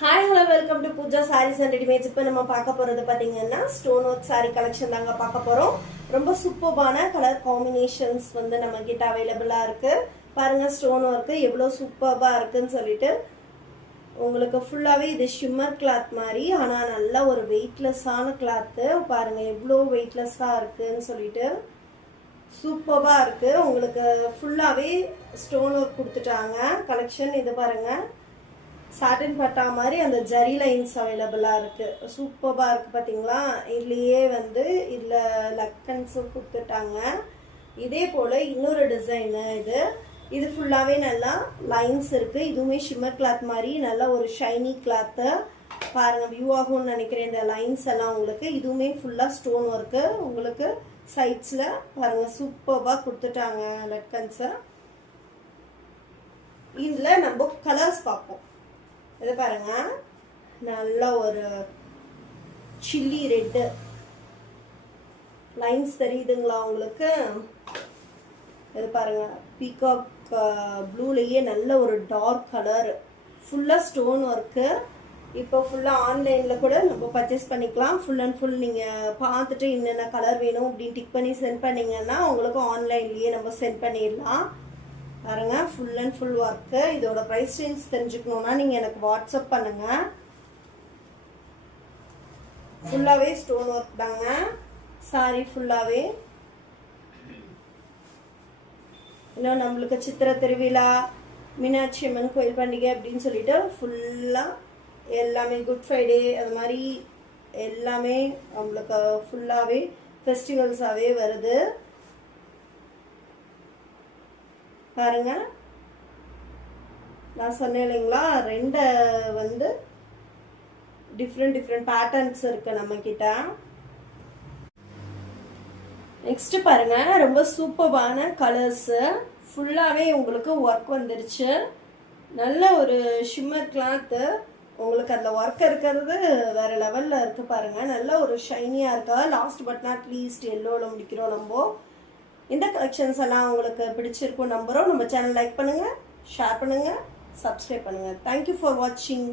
Hi hello welcome to Pooja Sarees and readymades. இப்போ நம்ம பார்க்க போகிறது பார்த்தீங்கன்னா ஸ்டோன் ஒர்க் சாரீ கலெக்ஷன் தாங்க பார்க்க போகிறோம். ரொம்ப சூப்பர்பான கலர் காம்பினேஷன்ஸ் வந்து நம்ம கிட்ட அவைலபிளாக இருக்குது. பாருங்கள் ஸ்டோன் ஒர்க்கு எவ்வளோ சூப்பர்பாக இருக்குன்னு சொல்லிட்டு. உங்களுக்கு ஃபுல்லாகவே இது ஷிம்மர் கிளாத் மாதிரி, ஆனால் நல்ல ஒரு வெயிட்லெஸ்ஸான கிளாத்து. பாருங்கள் எவ்வளோ வெயிட்லெஸ்ஸாக இருக்குன்னு சொல்லிட்டு சூப்பர்பாக இருக்குது. உங்களுக்கு ஃபுல்லாகவே ஸ்டோன் ஒர்க் கொடுத்துட்டாங்க. கலெக்ஷன் இது பாருங்கள், சாட்டின் பட்டா மாதிரி அந்த ஜரி லைன்ஸ் அவைலபிளாக இருக்குது. சூப்பராக இருக்குது பார்த்தீங்களா. இதுலேயே வந்து இதில் லக்கன்ஸும் கொடுத்துட்டாங்க. இதே போல் இன்னொரு டிசைனு இது ஃபுல்லாகவே நல்லா லைன்ஸ் இருக்குது. இதுவுமே ஷிம்மர் கிளாத் மாதிரி நல்ல ஒரு ஷைனி கிளாத்து. பாருங்கள் வியூ ஆகும்னு நினைக்கிறேன் இந்த லைன்ஸ் எல்லாம் உங்களுக்கு. இதுவுமே ஃபுல்லாக ஸ்டோன் ஒர்க்கு. உங்களுக்கு சைட்ஸில் பாருங்கள் சூப்பராக கொடுத்துட்டாங்க லக்கன்ஸை. இதில் நம்ம கலர்ஸ் பார்ப்போம். இது பாருங்க, நல்ல ஒரு சில்லி ரெட்டு லைன்ஸ் தெரியுதுங்களா உங்களுக்கு. இது பாருங்க, பீகாக் ப்ளூலேயே நல்ல ஒரு டார்க் கலர், ஃபுல்லாக ஸ்டோன் ஒர்க்கு. இப்போ ஃபுல்லாக ஆன்லைனில் கூட நம்ம பர்ச்சேஸ் பண்ணிக்கலாம். ஃபுல் அண்ட் ஃபுல் நீங்கள் பார்த்துட்டு என்னென்ன கலர் வேணும் அப்படின்னு டிக் பண்ணி சென்ட் பண்ணிங்கன்னா உங்களுக்கு ஆன்லைன்லேயே நம்ம சென்ட் பண்ணிடலாம். பாருங்க ஃபுல் அண்ட் ஃபுல் ஒர்க்கு. இதோட ப்ரைஸ் ரேஞ்ச் தெரிஞ்சுக்கணுன்னா நீங்கள் எனக்கு வாட்ஸ்அப் பண்ணுங்க. ஃபுல்லாகவே ஸ்டோன் ஒர்க் தாங்க சாரி ஃபுல்லாகவே. இன்னும் நம்மளுக்கு சித்திரை திருவிழா, மீனாட்சி அம்மன் கோயில் பண்டிகை அப்படின்னு சொல்லிட்டு ஃபுல்லாக எல்லாமே, குட் ஃப்ரைடே அது மாதிரி எல்லாமே நம்மளுக்கு ஃபுல்லாகவே ஃபெஸ்டிவல்ஸாகவே வருது. பாருங்க, நான் சொன்னேன் இல்லைங்களா, ரெண்டு வந்து டிஃப்ரெண்ட் பேட்டர்ன்ஸ் இருக்கு நம்ம கிட்ட. நெக்ஸ்ட் பாருங்க, ரொம்ப சூப்பரான கலர்ஸ். ஃபுல்லாவே உங்களுக்கு ஒர்க் வந்துருச்சு. நல்ல ஒரு ஷிம்மர் கிளாத்து. உங்களுக்கு அதில் ஒர்க் இருக்கிறது வேற லெவல்ல இருக்கு பாருங்க. நல்ல ஒரு ஷைனியா இருக்கா. லாஸ்ட் பட் நாட் லீஸ்ட் எல்லோவில் முடிக்கிறோம் நம்ம. இந்த கலெக்ஷன்ஸ் எல்லாம் உங்களுக்கு பிடிச்சிருக்கும் நம்புறோம். நம்ம சேனல் லைக் பண்ணுங்க, ஷேர் பண்ணுங்க, சப்ஸ்கிரைப் பண்ணுங்க. தேங்க்யூ ஃபார் வாட்சிங்.